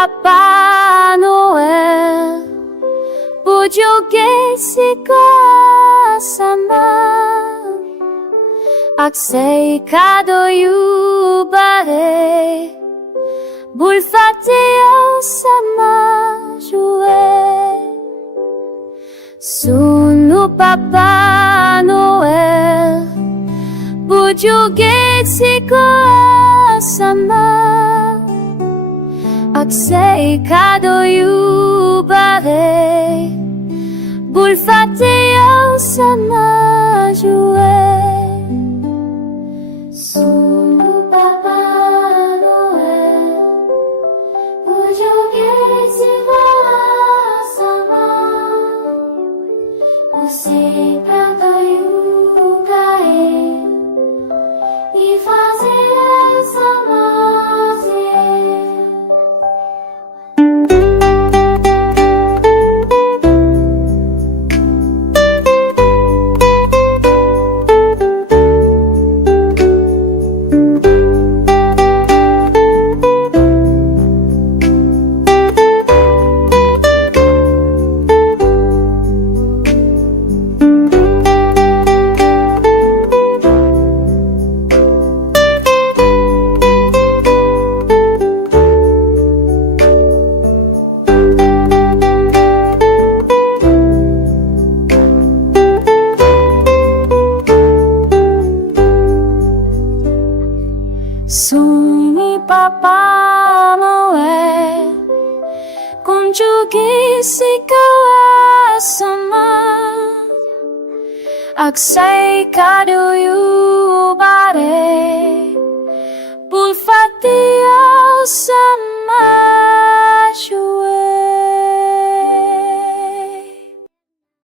Papa Noël, bujuge sika ASAMAAN, aksay cadeaux bare, bulfate sama JOUET. Sunu Papa Noël, bujuge sika ASAMAAN, aksay cadeaux bare, bulfate sama JOUET. Sunu Papa Noël, bujuge sika ASAMAAN, aksay cadeaux bare, bulfate sama Sunu Papa Noël, conjugue sika ASAMAAN, aksay cadeaux bare,